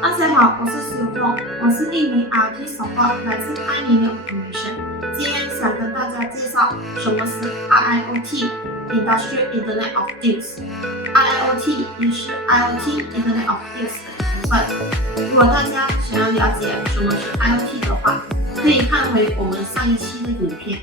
大家好，我是苏凤，我是一名 IT Support， 来自爱0.5 Automation。今天想跟大家介绍什么是 IIoT（Industrial Internet of Things）。IIoT 也是 IoT Internet of Things 的一部分。如果大家想要了解什么是 IoT 的话，可以看回我们上一期的影片。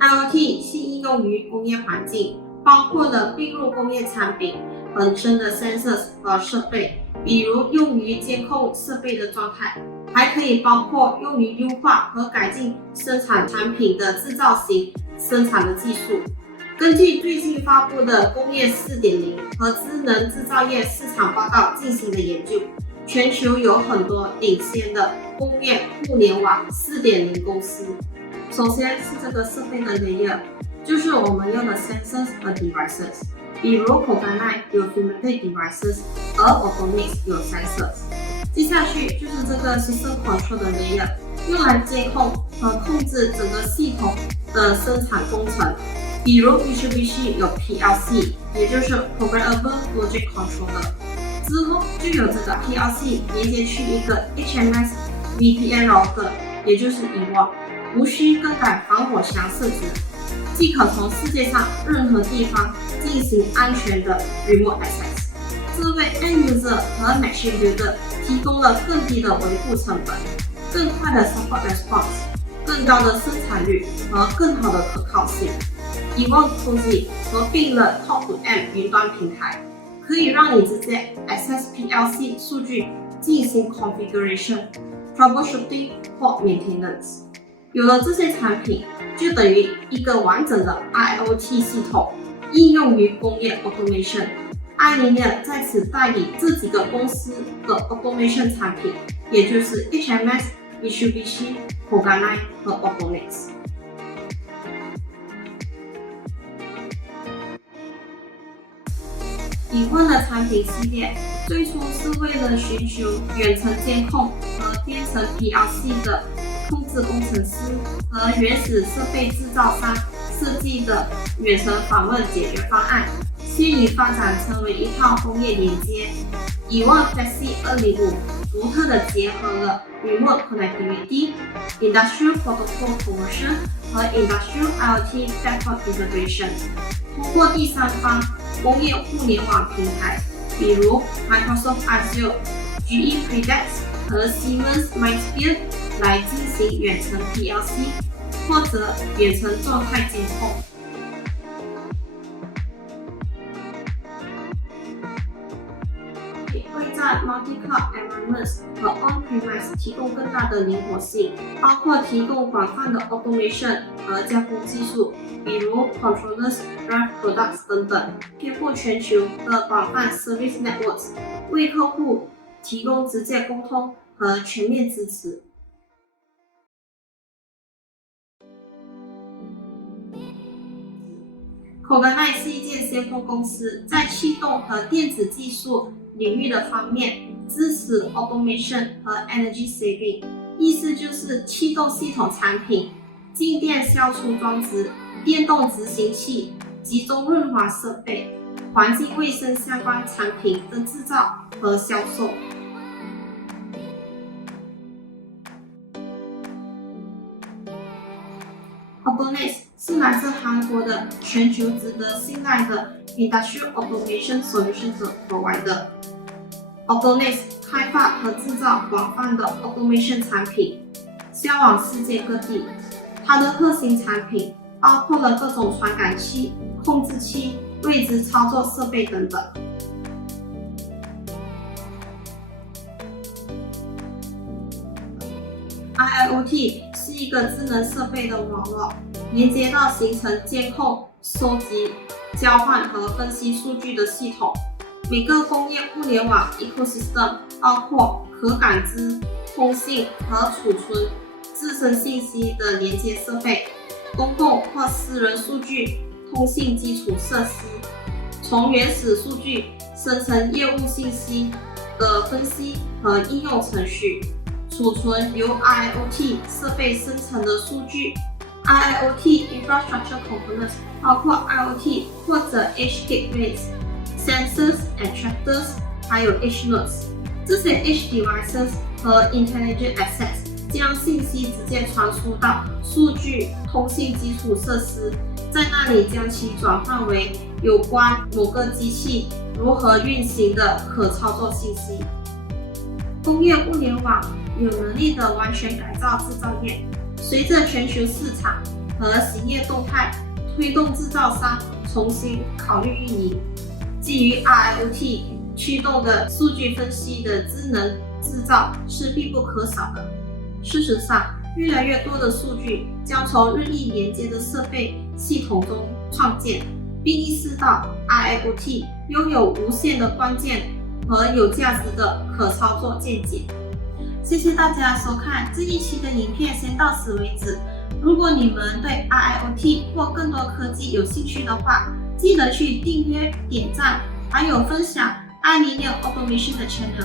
IoT 是应用于工业环境，包括了并入工业产品本身的 sensors 和设备，比如用于监控设备的状态，还可以包括用于优化和改进生产产品的制造型生产的技术。根据最近发布的工业 4.0 和智能制造业市场报告进行的研究，全球有很多领先的工业互联网 4.0 公司。首先是这个设备的 layer， 就是我们用的 sensors 和 devices， 比如 Coganite 有 Thematic devices， 而 Autonomix 有 sensors。接下去就是这个 system control 的 layer， 用来监控和控制整个系统的生产工程，比如 Mitsubishi 有 PLC， 也就是 Programmable Logic Controller。之后就有这个 PLC 连接去一个 HMS VPN router， 也就是 Ewon。无需更改防火墙设置，即可从世界上任何地方进行安全的 remote access。这为 end user 和 machine builder 提供了更低的维护成本、更快的 support response、更高的生产率和更好的可靠性。Ewon Cozy 合并了 Top to M 云端平台，可以让你直接 access PLC 数据进行 configuration、troubleshooting 或 maintenance。有了这些产品，就等于一个完整的 IoT 系统应用于工业 automation。爱0.5在此代理这几个公司的 automation 产品，也就是 HMS、Mitsubishi、Coganite 和 Autonomix。Ewon的产品系列最初是为了寻求远程监控和编程 PLC 的控制工程师和原始设备制造商设计的远程访问解决方案，现已发展成为一套工业连接。Ewon Flexi 205独特地结合了 Remote Connectivity、Industrial Protocol Conversion 和 Industrial IoT Platform Integration， 通过第三方工业互联网平台，比如 Microsoft Azure、GE Predix 和 Siemens MindSphere 来进行远程 PLC 或者远程状态监控。也会在 Multi-Cloud Environments 和 On-Premise 提供更大的灵活性，包括提供广泛的 Automation 和加工技术，比如 Controllers、Drive Products 等等，遍布全球的广泛 Service Networks， 为客户提供直接沟通和全面支持。Coganite 是一间先锋公司，在气动和电子技术领域的方面支持 automation 和 energy saving， 意思就是气动系统产品、静电消除装置、电动执行器、集中润滑设备、环境卫生相关产品的制造和销售。Autonomix 是来自韩国的全球值得信赖的 Industrial Automation Solutions Provider。Autonomix 开发和制造广泛的 Automation 产品，销往世界各地。它的核心产品包括了各种传感器、控制器、位置操作设备等等。IIoT 是一个智能设备的网络，连接到形成监控、收集、交换和分析数据的系统。每个工业物联网 ecosystem 包括可感知、通信和储存自身信息的连接设备、公共或私人数据通信基础设施，从原始数据生成业务信息的分析和应用程序，储存由 IIoT 设备生成的数据。IIoT infrastructure components 包括 IoT 或者 Edge gateways、sensors actuators 还有 Edge nodes。这些 Edge devices 和 intelligent assets 将信息直接传输到数据通信基础设施，在那里将其转换为有关某个机器如何运行的可操作信息。工业物联网有能力的完全改造制造业，随着全球市场和行业动态，推动制造商重新考虑运营。基于 IIoT 驱动的数据分析的智能制造是必不可少的。事实上，越来越多的数据将从日益连接的设备系统中创建，并意识到 IIoT 拥有无限的关键和有价值的可操作见解。谢谢大家收看这一期的影片，先到此为止。如果你们对 IIoT 或更多科技有兴趣的话，记得去订阅、点赞，还有分享iLinear Automation的 channel。